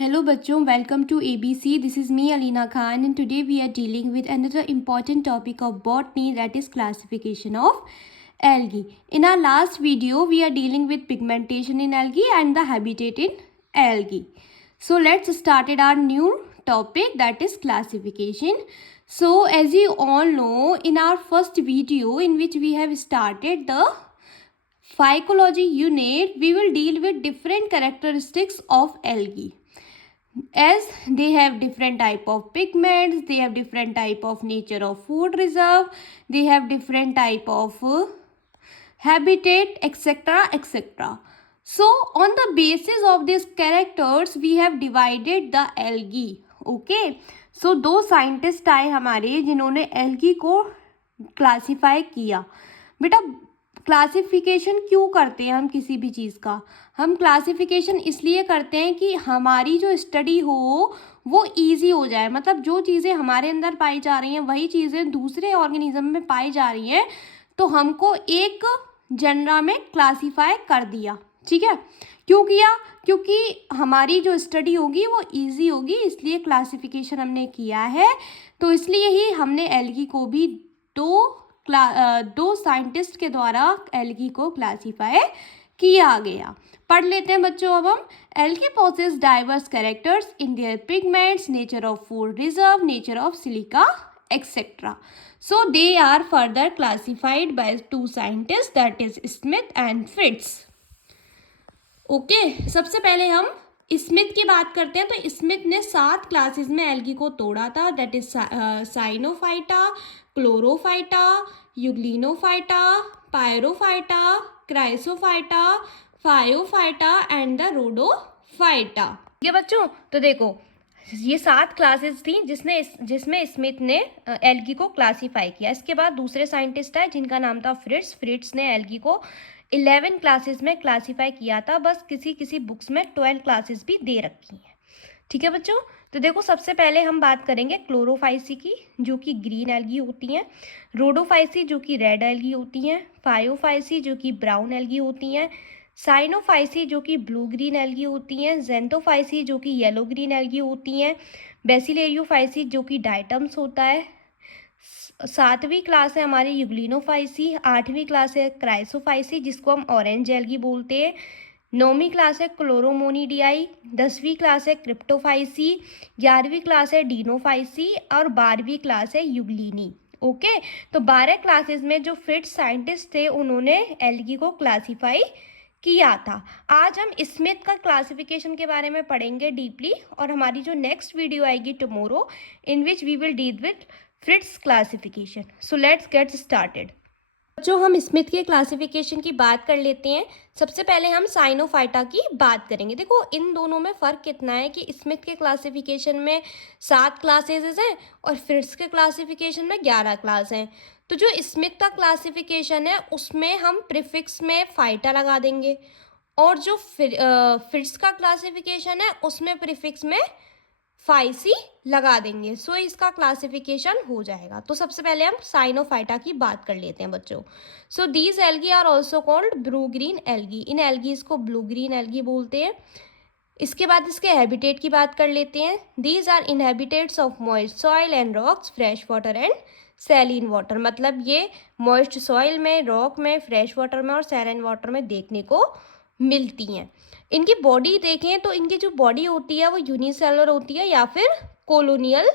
Hello bachchon, welcome to ABC. This is me Alina Khan and today we are dealing with another important topic of botany, that is classification of algae. In our last video we are dealing with pigmentation in algae and the habitat in algae. So let's start our new topic, that is classification. So as you all know, in our first video in which we have started the phycology unit, we will deal with different characteristics of algae, as they have different type of pigments, they have different type of nature of food reserve, they have different type of habitat, etc, etc. So on the basis of these characters we have divided the algae. Okay, so दो scientist आए हमारे जिन्होंने algae को classify किया. बेटा classification क्यों करते हैं हम किसी भी चीज़ का? हम क्लासिफिकेशन इसलिए करते हैं कि हमारी जो स्टडी हो वो इजी हो जाए. मतलब जो चीज़ें हमारे अंदर पाई जा रही हैं वही चीज़ें दूसरे ऑर्गेनिज्म में पाई जा रही हैं, तो हमको एक जनरा में क्लासीफाई कर दिया. ठीक है, क्यों किया? क्योंकि हमारी जो स्टडी होगी वो इजी होगी, इसलिए क्लासिफिकेशन हमने किया है. तो इसलिए ही हमने एल्गी को भी दो साइंटिस्ट के द्वारा एल्गी को क्लासीफाई किया गया. पढ़ लेते हैं बच्चों अब हम. Algae possess diverse characters in their pigments, nature of food reserve, nature of silica, etcetera. So they are further classified by two scientists, that is Smith and Fritz. Okay, सबसे पहले हम स्मिथ की बात करते हैं. तो स्मिथ ने 7 classes में एल्गी को तोड़ा था, that is cyanophyta, chlorophyta, euglenophyta, pyrrophyta, chrysophyta, phaeophyta and the rhodophyta. ठीक है बच्चों, तो देखो ये 7 क्लासेस थी जिसमें स्मिथ ने एल्गी को क्लासीफाई किया. इसके बाद दूसरे साइंटिस्ट आए जिनका नाम था फ्रिट्स ने एल्गी को 11 क्लासेस में क्लासीफाई किया था. बस किसी बुक्स में 12 क्लासेस भी दे रखी हैं. ठीक है बच्चों, तो देखो सबसे पहले हम बात करेंगे क्लोरोफाइसी की, जो कि ग्रीन एल्गी होती हैं, रोडोफाइसी जो कि रेड एल्गी होती हैं, फायोफाइसी जो कि ब्राउन एल्गी होती हैं, साइनोफाइसी जो कि ब्लू ग्रीन एल्गी होती हैं, जेंथोफाइसी जो कि येलो ग्रीन एल्गी होती हैं, बेसिलेरियोफाइसी जो कि डाइटम्स होता है. 7वीं क्लास है हमारी यूग्लिनोफाइसी, 8वीं क्लास है क्राइसोफाइसी जिसको हम ऑरेंज एल्गी बोलते हैं, 9वीं क्लास है क्लोरोमोनिडियाई, 10वीं क्लास है क्रिप्टोफाइसी, 11वीं क्लास है डीनोफाइसी और 12वीं क्लास है यूग्लिनी. ओके, तो 12 क्लासेस में जो फ्रिट्स साइंटिस्ट थे उन्होंने एल्गी को क्लासीफाई किया था. आज हम स्मिथ का क्लासिफिकेशन के बारे में पढ़ेंगे डीपली, और हमारी जो नेक्स्ट वीडियो आएगी tomorrow, in which we will deal with Fritsch classification. So let's get started. जो हम स्मिथ के क्लासिफिकेशन की बात कर लेते हैं. सबसे पहले हम साइनोफाइटा की बात करेंगे. देखो इन दोनों में फ़र्क कितना है कि स्मिथ के क्लासिफिकेशन में 7 क्लासेस हैं और फ्रिट्स के क्लासिफिकेशन में 11 क्लास हैं. तो जो स्मिथ का क्लासिफिकेशन है उसमें हम प्रीफिक्स में फाइटा लगा देंगे, और जो फ्रिट्स का क्लासिफिकेशन है उसमें प्रीफिक्स में फाइसी लगा देंगे. सो इसका क्लासिफिकेशन हो जाएगा. तो सबसे पहले हम साइनोफाइटा की बात कर लेते हैं बच्चों. So these algae are also called blue green algae. इन एल्गीज को ब्लू ग्रीन एल्गी बोलते हैं. इसके बाद इसके हैबिटेट की बात कर लेते हैं. These are inhabitants of moist soil and rocks, fresh water and saline water. मतलब ये मॉइस्ट सॉइल में, रॉक में, फ्रेश वाटर में और सैलिन वाटर में देखने को मिलती हैं. इनकी बॉडी देखें तो इनकी जो बॉडी होती है वो यूनिसेलुलर होती है या फिर कोलोनियल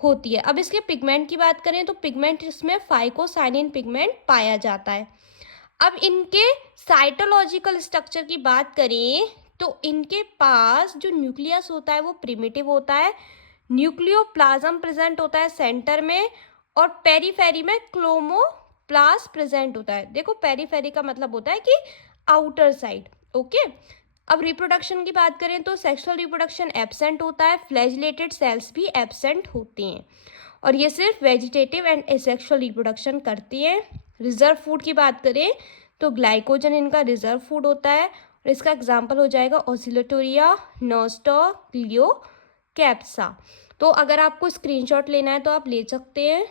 होती है. अब इसके पिगमेंट की बात करें तो पिगमेंट इसमें फाइकोसाइनिन पिगमेंट पाया जाता है. अब इनके साइटोलॉजिकल स्ट्रक्चर की बात करें तो इनके पास जो न्यूक्लियस होता है वो प्रिमिटिव होता है, न्यूक्लियोप्लाज्म प्रेजेंट होता है सेंटर में, और पेरीफेरी में क्लोमोप्लास्ट प्रेजेंट होता है. देखो पेरीफेरी का मतलब होता है कि आउटर साइड. ओके, अब रिप्रोडक्शन की बात करें तो सेक्सुअल रिप्रोडक्शन एब्सेंट होता है, फ्लैजिलेटेड सेल्स भी एब्सेंट होते हैं, और ये सिर्फ वेजिटेटिव एंड एसेक्सुअल रिप्रोडक्शन करती हैं. रिजर्व फूड की बात करें तो ग्लाइकोजन इनका रिजर्व फूड होता है, और इसका एग्जाम्पल हो जाएगा ओसिलोटोरिया, नोस्टो, क्लियो, कैप्सा. तो अगर आपको स्क्रीनशॉट लेना है तो आप ले सकते हैं.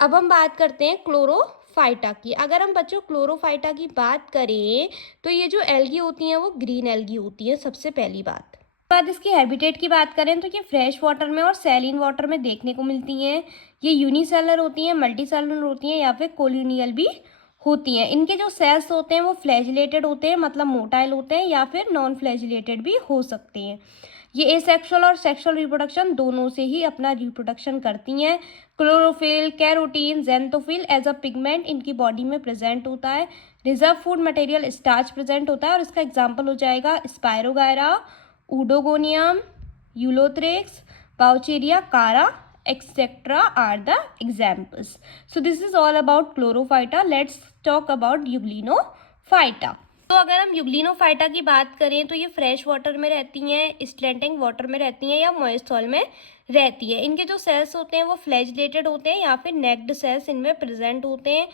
अब हम बात करते हैं क्लोरोफाइटा की. अगर हम बच्चों क्लोरोफाइटा की बात करें तो ये जो एल्गी होती हैं वो ग्रीन एल्गी होती हैं. सबसे पहली बात बाद इसकी हैबिटेट की बात करें तो ये फ्रेश वाटर में और सैलिन वाटर में देखने को मिलती हैं। ये यूनिसेलुलर होती हैं, मल्टीसेलुलर होती हैं या फिर कोलोनियल भी होती हैं। इनके जो सेल्स होते हैं वो फ्लैजिलेटेड होते हैं, मतलब मोटाइल होते हैं, या फिर नॉन फ्लैजिलेटेड भी हो सकते हैं। ये एसेक्सुअल और सेक्सुअल रिप्रोडक्शन दोनों से ही अपना रिप्रोडक्शन करती हैं। Chlorophyll, carotene, xanthophyll as a pigment इनकी बॉडी में प्रेजेंट होता है। Reserve food material starch present होता है और इसका एग्जाम्पल हो जाएगा स्पायरोगायरा, ऊडोगोनियम, यूलोथ्रेक्स, पाउचेरिया, कारा, etc. are the examples. So this is all about chlorophyta. Let's talk about यूग्लिनोफाइटा. तो अगर हम यूग्लिनोफाइटा की बात करें तो ये फ्रेश वाटर में रहती हैं, स्लैंटिंग वाटर में रहती हैं या मॉइस्ट सॉइल में रहती है। इनके जो सेल्स होते हैं वो फ्लैजिलेटेड होते हैं या फिर नेक्ड सेल्स इनमें प्रेजेंट होते हैं।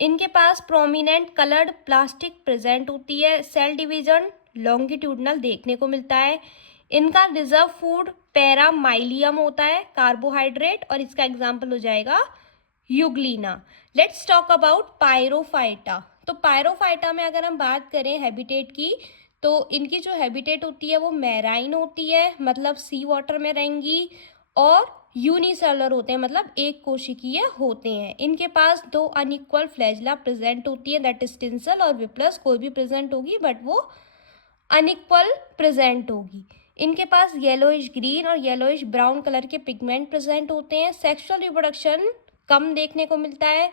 इनके पास प्रोमिनेंट कलर्ड प्लास्टिक प्रेजेंट होती है। सेल डिवीजन लॉन्गिट्यूडनल देखने को मिलता है। इनका रिजर्व फूड पैरामाइलियम होता है, कार्बोहाइड्रेट, और इसका एग्जाम्पल हो जाएगा euglena. Let's talk about pyrrophyta. तो पायरोफाइटा में अगर हम बात करें हैबिटेट की तो इनकी जो हैबिटेट होती है वो मैराइन होती है, मतलब सी वाटर में रहेंगी, और यूनिसेलुलर होते हैं, मतलब एक कोशिकीय होते हैं. इनके पास दो अनइक्वल फ्लैजिला प्रेजेंट होती है, दैट इज टिंसल और विप्लस, कोई भी प्रेजेंट होगी बट वो अनइक्वल प्रेजेंट होगी. इनके पास येलोइश ग्रीन और येलोइश ब्राउन कलर के पिगमेंट प्रेजेंट होते हैं. सेक्सुअल रिप्रोडक्शन कम देखने को मिलता है.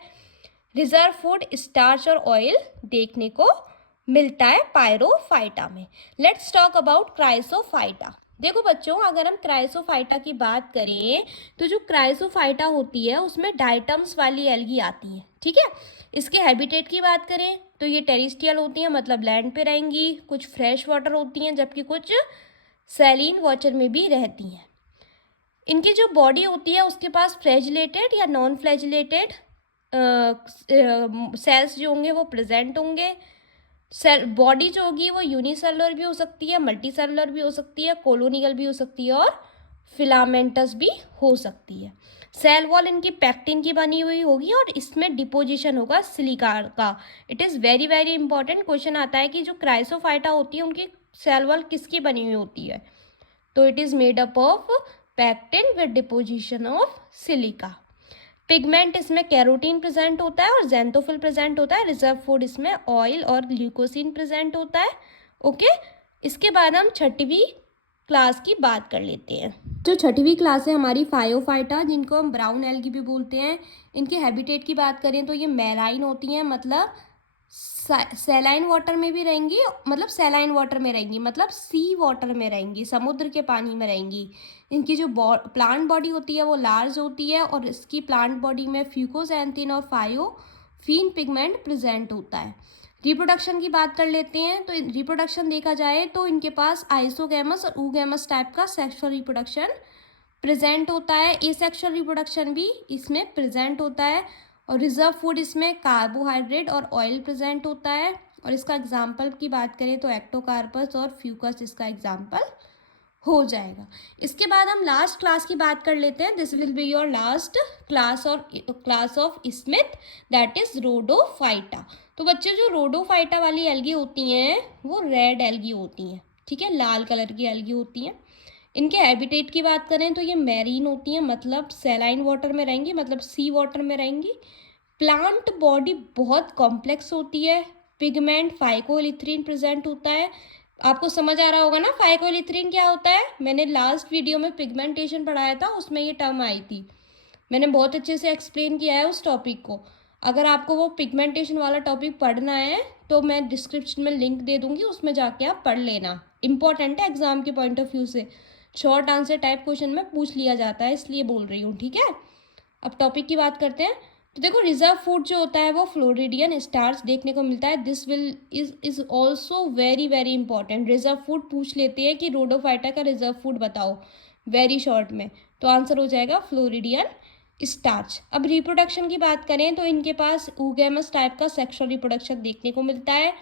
रिजर्व फूड स्टार्च और ऑयल देखने को मिलता है पायरोफाइटा में. Let's talk about Chrysophyta. देखो बच्चों, अगर हम क्राइसोफाइटा की बात करें तो जो क्राइसोफाइटा होती है उसमें डायटम्स वाली एल्गी आती है, ठीक है. इसके हैबिटेट की बात करें तो ये टेरिस्ट्रियल होती हैं, मतलब लैंड पे रहेंगी. कुछ फ्रेश वाटर होती हैं जबकि कुछ सैलिन वाटर में भी रहती हैं. इनकी जो बॉडी होती है उसके पास फ्लैजिलेटेड या नॉन फ्लैजिलेटेड सेल्स जो होंगे वो प्रेजेंट होंगे. सेल बॉडी जो होगी वो यूनिसेलुलर भी हो सकती है, मल्टीसेलुलर भी हो सकती है, कोलोनियल भी हो सकती है और फिलामेंटस भी हो सकती है. सेल वॉल इनकी पैक्टिन की बनी हुई होगी और इसमें डिपोजिशन होगा सिलिका का. It is very very important. Question आता है कि जो क्राइसोफाइटा होती है उनकी सेल वॉल किसकी बनी हुई होती है, तो it is made up of pectin with deposition of silica. Pigment इसमें कैरोटीन प्रेजेंट होता है और ज़ैंथोफिल प्रेजेंट होता है. रिजर्व फूड इसमें ऑयल और ल्यूकोसिन प्रेजेंट होता है. ओके, इसके बाद हम छठवीं क्लास की बात कर लेते हैं. जो छठवीं क्लास है हमारी फायोफाइटा, जिनको हम ब्राउन एल्गी भी बोलते हैं. इनके हैबिटेट की बात करें तो ये मैराइन होती हैं, मतलब सैलाइन वाटर में भी रहेंगी, मतलब सैलाइन वाटर में रहेंगी, मतलब सी वाटर में रहेंगी, समुद्र के पानी में रहेंगी. इनकी जो प्लांट बॉडी होती है वो लार्ज होती है और इसकी प्लांट बॉडी में फ्यूकोजैंथिन और फायोफिन पिगमेंट प्रेजेंट होता है. रिप्रोडक्शन की बात कर लेते हैं. तो रिप्रोडक्शन देखा जाए तो इनके पास आइसोगैमस और ऊगैमस टाइप का सेक्सुअल रिप्रोडक्शन प्रेजेंट होता है. एसेक्सुअल रिप्रोडक्शन भी इसमें प्रेजेंट होता है. और रिजर्व फूड इसमें कार्बोहाइड्रेट और ऑयल प्रेजेंट होता है. और इसका एग्जाम्पल की बात करें तो एक्टोकार्पस और फ्यूकस इसका एग्जाम्पल हो जाएगा. इसके बाद हम लास्ट क्लास की बात कर लेते हैं. This will be your last class और class of Smith, that is rhodophyta. तो बच्चे, जो रोडोफाइटा वाली एल्गी होती हैं वो रेड एल्गी होती हैं, ठीक है, लाल कलर की एल्गी होती हैं. इनके हैबिटेट की बात करें तो ये मैरीन होती हैं, मतलब सैलाइन वाटर में रहेंगी, मतलब सी वाटर में रहेंगी. प्लांट बॉडी बहुत कॉम्प्लेक्स होती है. पिगमेंट फाइकोइलिथ्रीन प्रेजेंट होता है. आपको समझ आ रहा होगा ना फाइकोइलिथ्रीन क्या होता है. मैंने लास्ट वीडियो में पिगमेंटेशन पढ़ाया था, उसमें ये टर्म आई थी. मैंने बहुत अच्छे से एक्सप्लेन किया है उस टॉपिक को. अगर आपको वो पिगमेंटेशन वाला टॉपिक पढ़ना है तो मैं डिस्क्रिप्शन में लिंक दे दूँगी, उसमें जाके आप पढ़ लेना. इंपॉर्टेंट है एग्जाम के पॉइंट ऑफ व्यू से. शॉर्ट आंसर टाइप क्वेश्चन में पूछ लिया जाता है, इसलिए बोल रही हूँ, ठीक है. अब टॉपिक की बात करते हैं. तो देखो, रिजर्व फूड जो होता है वो फ्लोरिडियन स्टार्च देखने को मिलता है. This will is also very very important. Reserve food पूछ लेते हैं कि रोडोफाइटा का रिजर्व फूड बताओ वेरी शॉर्ट में, तो आंसर हो जाएगा फ्लोरिडियन स्टार्च. अब रिप्रोडक्शन की बात करें तो इनके पास ऊगैमस टाइप का सेक्सुअल रिप्रोडक्शन देखने को मिलता है.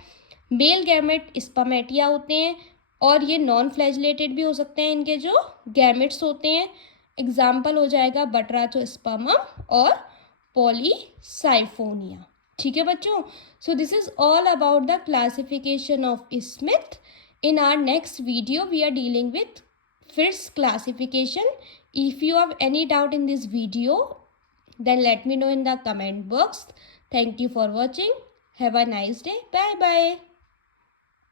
मेल गैमेट स्पर्मेटिया होते हैं और ये नॉन फ्लैजिलेटेड भी हो सकते हैं. इनके जो गैमेट्स होते हैं, एग्जाम्पल हो जाएगा बटराचोस्पर्मम और पॉलीसाइफोनिया. ठीक है बच्चों. So this is all about the classification of Smith. In our next video, we are dealing with FITS classification. If you have any doubt in this video, then let me know in the comment box. Thank you for watching. Have a nice day. Bye bye.